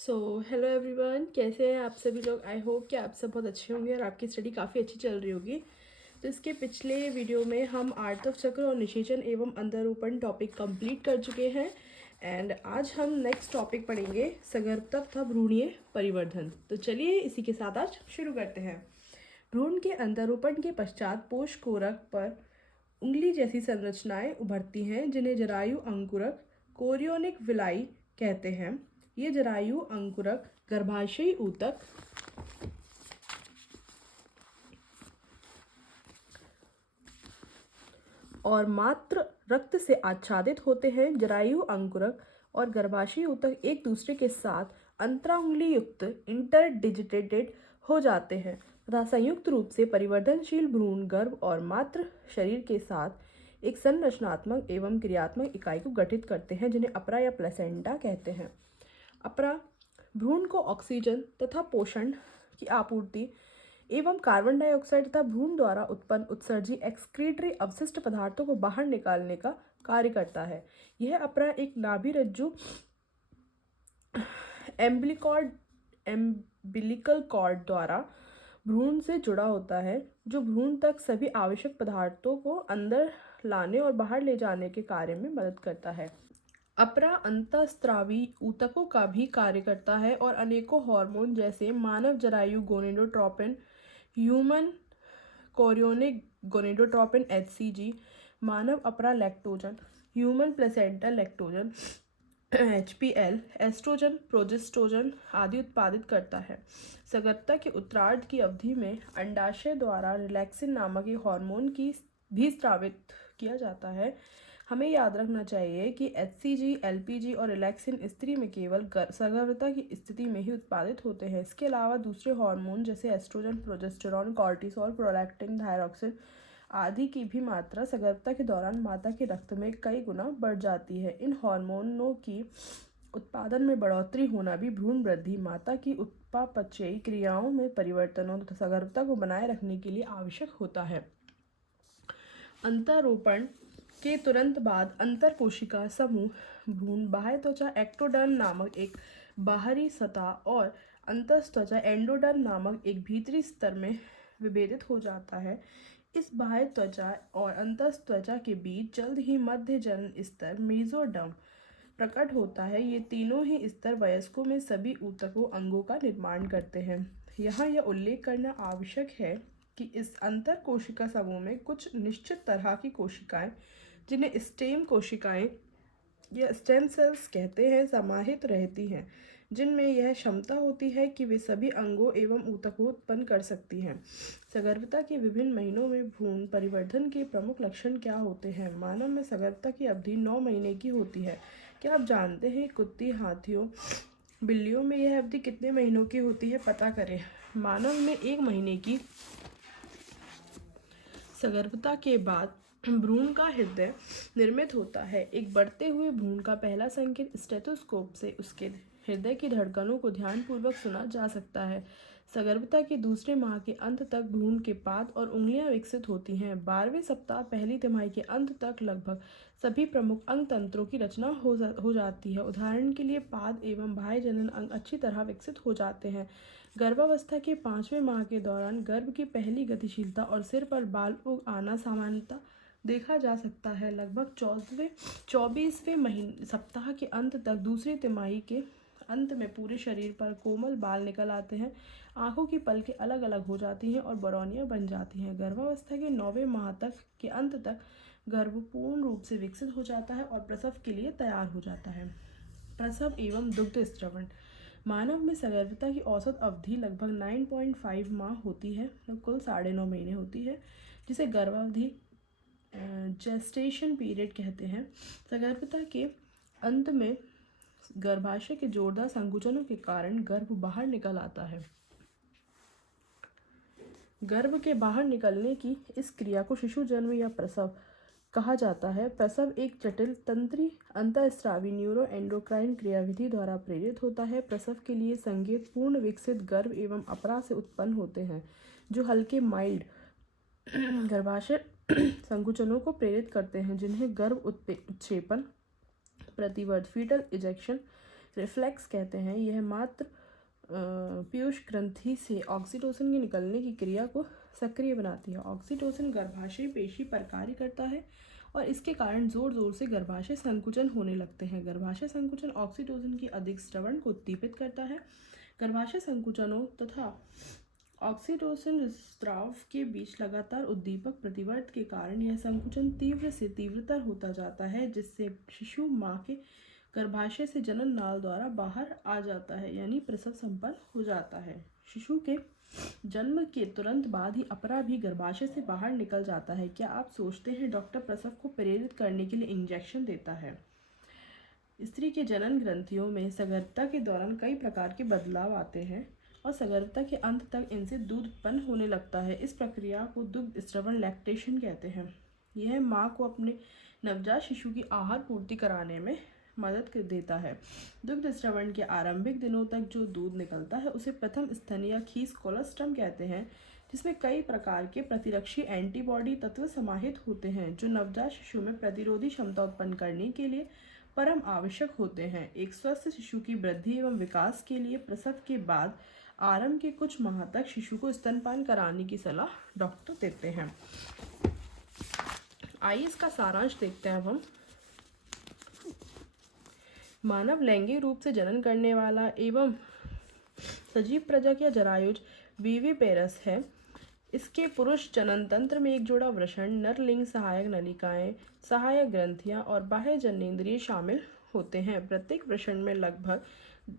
So hello everyone, कैसे हैं आप सभी लोग। आई होप कि आप सब बहुत अच्छे होंगे और आपकी स्टडी काफ़ी अच्छी चल रही होगी। तो इसके पिछले वीडियो में हम आर्तव चक्र और निषेचन एवं अंतरूपण टॉपिक कंप्लीट कर चुके हैं। एंड आज हम नेक्स्ट टॉपिक पढ़ेंगे सगर्भता तथा भ्रूणीय परिवर्धन। तो चलिए इसी के साथ आज शुरू करते हैं। भ्रूण के अंतरूपण के पश्चात पोषकोरक पर उंगली जैसी संरचनाएं उभरती हैं जिन्हें जरायु अंकुरक कोरियोनिक विलाई कहते हैं। ये जरायु अंकुरक गर्भाशयी ऊतक और मात्र रक्त से आच्छादित होते हैं। जरायु अंकुरक और गर्भाशयी ऊतक एक दूसरे के साथ अंतरांगुली युक्त इंटरडिजिटेटेड हो जाते हैं तथा संयुक्त रूप से परिवर्तनशील भ्रूण गर्भ और मात्र शरीर के साथ एक संरचनात्मक एवं क्रियात्मक इकाई को गठित करते हैं जिन्हें अपरा या प्लेसेंटा कहते हैं। अपरा भ्रूण को ऑक्सीजन तथा पोषण की आपूर्ति एवं कार्बन डाइऑक्साइड तथा भ्रूण द्वारा उत्पन्न उत्सर्जी एक्सक्रीटरी अवशिष्ट पदार्थों को बाहर निकालने का कार्य करता है। यह अपरा एक नाभि रज्जु एम्बिलिकल कॉर्ड द्वारा भ्रूण से जुड़ा होता है जो भ्रूण तक सभी आवश्यक पदार्थों को अंदर लाने और बाहर ले जाने के कार्य में मदद करता है। अपरा अंतःस्रावी ऊतकों का भी कार्य करता है और अनेकों हार्मोन जैसे मानव जरायु gonadotropin, human chorionic gonadotropin HCG, मानव अपरा lactogen, human placenta lactogen HPL, estrogen, progestogen आदि उत्पादित करता है। सगर्भता के उत्तरार्ध की अवधि में अंडाशय द्वारा रिलैक्सिन नामक एक हार्मोन की भी स्रावित किया जाता है। हमें याद रखना चाहिए कि HCG, LPG और रिलैक्सिन स्त्री में केवल सगर्भता की स्थिति में ही उत्पादित होते हैं। इसके अलावा दूसरे हार्मोन जैसे oestrogen, progesterone, cortisol, prolactin, thyroxine आदि की भी मात्रा सगर्भता के दौरान माता के रक्त में कई गुना बढ़ जाती है। इन हार्मोनों की उत्पादन में बढ़ोतरी होना भी भ्रूण वृद्धि, माता की उपापचयी क्रियाओं में परिवर्तनों तथा सगर्भता को बनाए रखने के लिए आवश्यक होता है। अंतरोपण के तुरंत बाद अंतर कोशिका समूह भ्रूण बाह्य त्वचा एक्टोडर्म नामक एक बाहरी सतह और अंतस्त्वचा एंडोडर्म नामक एक भीतरी स्तर में विभेदित हो जाता है। इस बाह्य त्वचा और अंतस्त्वचा के बीच जल्द ही मध्य जनन स्तर मेसोडर्म प्रकट होता है। ये तीनों ही स्तर वयस्कों में सभी ऊतकों अंगों का निर्माण करते हैं। यहाँ यह उल्लेख करना आवश्यक है कि इस अंतर कोशिका समूह में कुछ निश्चित तरह की कोशिकाएं जिन्हें स्टेम कोशिकाएं या स्टेम सेल्स कहते हैं समाहित रहती हैं, जिनमें यह क्षमता होती है कि वे सभी अंगों एवं ऊतकों उत्पन्न कर सकती हैं। सगर्भता के विभिन्न महीनों में भ्रूण परिवर्धन के प्रमुख लक्षण क्या होते हैं। मानव में सगर्भता की अवधि 9 महीने की होती है। क्या आप जानते हैं कुत्ती, हाथियों, बिल्लियों में यह अवधि कितने महीनों की होती है? पता करें। मानव में 1 महीने की सगर्भता के बाद भ्रूण का हृदय निर्मित होता है। एक बढ़ते हुए भ्रूण का पहला संकेत स्टेथोस्कोप से उसके हृदय की धड़कनों को ध्यानपूर्वक सुना जा सकता है। सगर्भता के दूसरे माह के अंत तक भ्रूण के पाद और उंगलियां विकसित होती हैं। 12वें सप्ताह पहली तिमाही के अंत तक लगभग सभी प्रमुख अंग तंत्रों की रचना हो जाती है। उदाहरण के लिए पाद एवं बाह्य जनन अंग अच्छी तरह विकसित हो जाते हैं। गर्भावस्था के 5वें माह के दौरान गर्भ की पहली गतिशीलता और सिर पर बाल उग आना सामान्यतः देखा जा सकता है। लगभग 24वें महीने सप्ताह के अंत तक दूसरी तिमाही के अंत में पूरे शरीर पर कोमल बाल निकल आते हैं। आंखों की पलकें अलग अलग हो जाती हैं और बरौनियां बन जाती हैं। गर्भावस्था के 9वें माह तक के अंत तक गर्भ पूर्ण रूप से विकसित हो जाता है और प्रसव के लिए तैयार हो जाता है। प्रसव एवं दुग्ध स्त्रवण। मानव में सगर्भता की औसत अवधि लगभग 9.5 माह होती है, कुल 9.5 महीने होती है, जिसे गर्भावधि जेस्टेशन पीरियड कहते हैं। सगर्भता के अंत में गर्भाशय के जोरदार संकुचनों के कारण गर्भ बाहर निकल आता है। गर्भ के बाहर निकलने की इस क्रिया को शिशु जन्म या प्रसव कहा जाता है। प्रसव एक जटिल तंत्री अंतःस्रावी न्यूरो एंडोक्राइन क्रियाविधि द्वारा प्रेरित होता है। प्रसव के लिए संकेत पूर्ण विकसित गर्भ एवं अपरा से उत्पन्न होते हैं जो हल्के माइल्ड गर्भाशय संकुचनों को प्रेरित करते हैं, जिन्हें गर्भ उत्क्षेपण, प्रतिवर्त फीटल इजेक्शन रिफ्लेक्स कहते हैं। यह मात्र पीयूष ग्रंथि से ऑक्सीटोसिन के निकलने की क्रिया को सक्रिय बनाती है। ऑक्सीटोसिन गर्भाशय पेशी पर कार्य करता है और इसके कारण जोर जोर से गर्भाशय संकुचन होने लगते हैं। गर्भाशय संकुचन ऑक्सीटोसिन की अधिक स्रवण को उत्दीपित करता है। गर्भाशय संकुचनों तथा ऑक्सीटोसिन स्राव के बीच लगातार उद्दीपक प्रतिवर्त के कारण यह संकुचन तीव्र से तीव्रतर होता जाता है, जिससे शिशु माँ के गर्भाशय से जनन नाल द्वारा बाहर आ जाता है, यानी प्रसव संपन्न हो जाता है। शिशु के जन्म के तुरंत बाद ही अपरा भी गर्भाशय से बाहर निकल जाता है। क्या आप सोचते हैं डॉक्टर प्रसव को प्रेरित करने के लिए इंजेक्शन देता है? स्त्री के जनन ग्रंथियों में सगर्भता के दौरान कई प्रकार के बदलाव आते हैं और सगर्भता के अंत तक इनसे दूध उत्पन्न होने लगता है। इस प्रक्रिया को दुग्ध स्रवण लैक्टेशन कहते हैं। यह माँ को अपने नवजात शिशु की आहार पूर्ति कराने में मदद कर देता है। दुग्ध स्रवण के आरंभिक दिनों तक जो दूध निकलता है उसे प्रथम स्तन या खीस कोलोस्ट्रम कहते हैं, जिसमें कई प्रकार के प्रतिरक्षी एंटीबॉडी तत्व समाहित होते हैं जो नवजात शिशु में प्रतिरोधी क्षमता उत्पन्न करने के लिए परम आवश्यक होते हैं। एक स्वस्थ शिशु की वृद्धि एवं विकास के लिए प्रसव के बाद आरंभ के कुछ माह तक शिशु को स्तनपान कराने की सलाह डॉक्टर देते हैं। आइए इसका सारांश देखते हैं अब हम। मानव लैंगिक रूप से जनन करने वाला एवं सजीव प्रजक या जरायुज विविपेरस है। इसके पुरुष जनन तंत्र में एक जोड़ा वृषण, नर लिंग सहायक नलिकाएं, सहायक ग्रंथियां और बाह्य जननेंद्रिय शामिल होते हैं। प्रत्येक वृषण में लगभग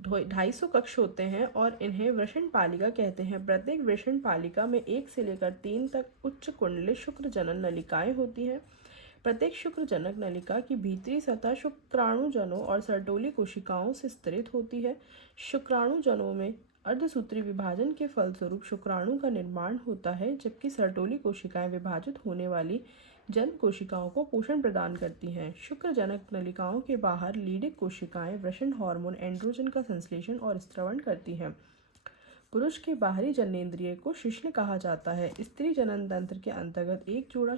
250 कक्ष होते हैं और इन्हें वृषण पालिका कहते हैं। प्रत्येक वृषण पालिका में 1 से लेकर 3 तक उच्च कुंडलित शुक्र जनन नलिकाएं होती हैं। प्रत्येक शुक्र जनक नलिका की भीतरी सतह शुक्राणुजनों और सर्टोली कोशिकाओं से स्तरित होती है। शुक्राणुजनों में अर्धसूत्री विभाजन के फलस्वरूप शुक्राणु का निर्माण होता है, जबकि सर्टोली कोशिकाएं विभाजित होने वाली जन कोशिकाओं को पोषण प्रदान करती हैं। शुक्र जनक नलिकाओं के बाहर लीडिक कोशिकाएं वृषण हार्मोन एंड्रोजन का संश्लेषण और स्त्रवण करती हैं। पुरुष के बाहरी जननेंद्रिय को शिश्न कहा जाता है। स्त्री जनन तंत्र के अंतर्गत एक जोड़ा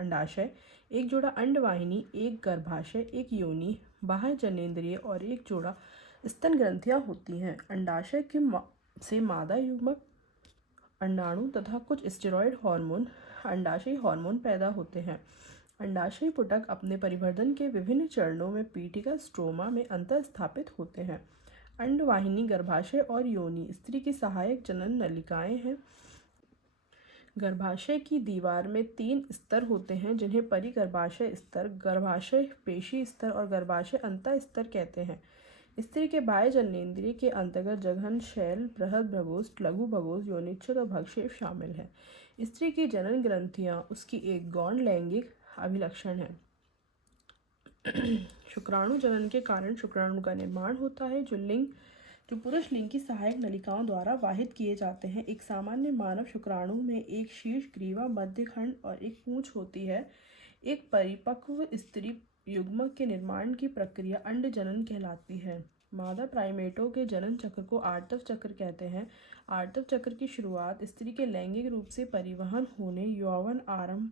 अंडाशय, एक जोड़ा अंडवाहिनी, एक गर्भाशय, एक योनि, बाह्य जननेंद्रिय और एक जोड़ा स्तन ग्रंथियां होती हैं। अंडाशय के से मादा युग्मक, अंडाणु तथा कुछ स्टेरॉयड हार्मोन, अंडाशयी हार्मोन पैदा होते हैं। अंडाशयी पुटक अपने परिवर्धन के विभिन्न चरणों में पीठिका स्ट्रोमा में अंतःस्थापित होते हैं। अंडवाहिनी, गर्भाशय और योनि स्त्री की सहायक जनन नलिकाएं हैं। गर्भाशय की दीवार में 3 स्तर होते हैं, जिन्हें परिगर्भाशय स्तर, गर्भाशय पेशी स्तर और गर्भाशय अंतः स्तर कहते हैं। स्त्री के बाह्य जननेंद्रिय के अंतर्गत जघन, शैल, बृहद भगोष्ठ, लघु भगोष्ठ, योनिच्छद और भगक्षेप शामिल है। स्त्री की जनन ग्रंथियां उसकी एक गौण लैंगिक अभिलक्षण है। शुक्राणु जनन के कारण शुक्राणु का निर्माण होता है, जो पुरुष लिंग की सहायक नलिकाओं द्वारा वाहित किए जाते हैं। एक सामान्य मानव शुक्राणु में एक शीर्ष ग्रीवा, मध्य खंड और एक पूंछ होती है। एक परिपक्व स्त्री युग्मक के निर्माण की प्रक्रिया अंड जनन कहलाती है। मादा प्राइमेटों के जनन चक्र को आर्तव चक्र कहते हैं। आर्तव चक्र की शुरुआत स्त्री के लैंगिक रूप से परिवहन होने यौवन आरंभ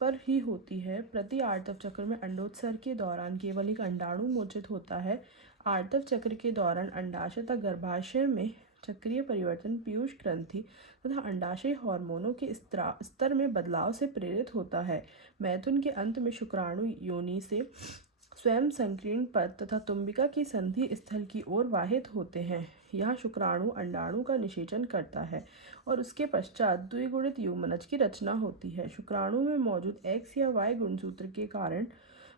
पर ही होती है। प्रति आर्तव चक्र में अंडोत्सर्ग के दौरान केवल एक अंडाणु मोचित होता है। आर्तव चक्र के दौरान अंडाशय तथा गर्भाशय में चक्रीय परिवर्तन पीयूष ग्रंथि तथा अंडाशय हार्मोनों के स्तर में बदलाव से प्रेरित होता है। मैथुन के अंत में शुक्राणु योनि से स्वयं संकीर्ण पद तथा तुम्बिका की संधि स्थल की ओर वाहित होते हैं। यहाँ शुक्राणु अंडाणु का निषेचन करता है और उसके पश्चात द्विगुणित युग्मनज की रचना होती है। शुक्राणु में मौजूद X या Y गुणसूत्र के कारण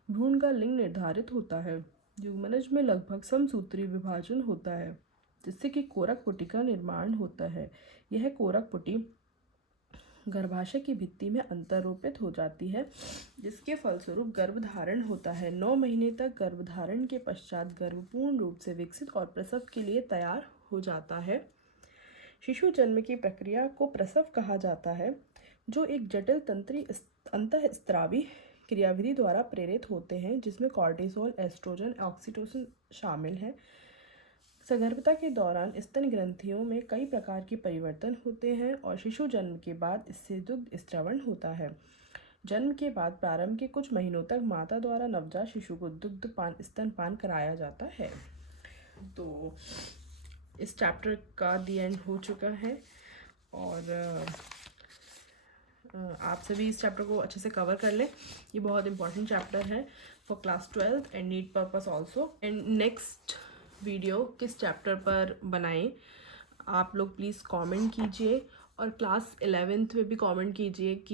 भ्रूण का लिंग निर्धारित होता है। युग्मनज में लगभग समसूत्री विभाजन होता है, जिससे कि कोरक पुटी का निर्माण होता है। यह कोरक पुटी गर्भाशय की भित्ति में अंतरोपित हो जाती है, जिसके फलस्वरूप गर्भधारण होता है। 9 महीने तक गर्भधारण के पश्चात गर्भ पूर्ण रूप से विकसित और प्रसव के लिए तैयार हो जाता है। शिशु जन्म की प्रक्रिया को प्रसव कहा जाता है, जो एक जटिल तंत्री अंतःस्त्रावी क्रियाविधि द्वारा प्रेरित होते हैं, जिसमें कॉर्टिसोल, एस्ट्रोजन, ऑक्सीटोसिन शामिल है। सगर्भता के दौरान स्तन ग्रंथियों में कई प्रकार के परिवर्तन होते हैं और शिशु जन्म के बाद इससे दुग्ध स्रवण होता है। जन्म के बाद प्रारंभ के कुछ महीनों तक माता द्वारा नवजात शिशु को दुग्धपान स्तनपान कराया जाता है। तो इस चैप्टर का दी एंड हो चुका है और आप सभी इस चैप्टर को अच्छे से कवर कर लें। ये बहुत इंपॉर्टेंट चैप्टर है for class 12 and NEET purpose also. And next video किस चैप्टर पर बनाएं आप लोग प्लीज़ कमेंट कीजिए और क्लास 11th में भी कमेंट कीजिए कि